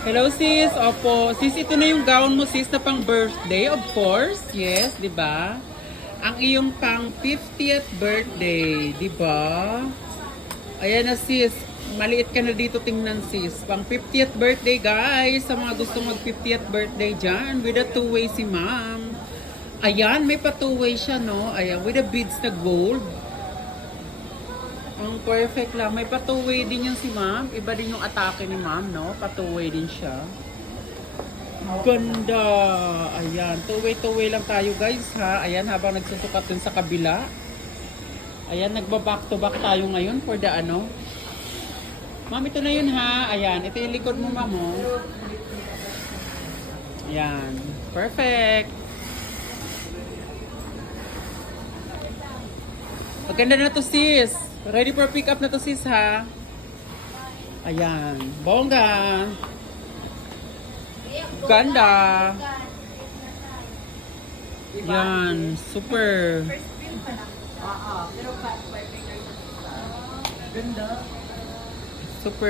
Hello sis, opo. Sis, ito na yung gown mo sis na pang birthday, of course. Yes, di ba? Ang iyong pang 50th birthday, di ba? Ayan na sis, maliit ka na dito tingnan sis. Pang 50th birthday guys, sa mga gustong mag 50th birthday dyan, with a two-way si ma'am. Ayan, may pa two-way siya no. Ayan, with the beads na gold. Ang perfect lang. May pa-two-way din yan si ma'am. Iba din yung atake ni ma'am, no? Pa-two-way din siya. Ganda! Ayan. Two-way lang tayo, guys, ha? Ayan, habang nagsusukat dun sa kabila. Ayan, nagba-back to back tayo ngayon for the ano. Ma'am, ito na yun, ha? Ayan, ito yung likod mo, ma'am, oh. Ayan. Perfect! Maganda na to, sis. Ready for pick up na to sis ha. Ayan. Bongga. Ganda. Yan. Super. Ganda. Super.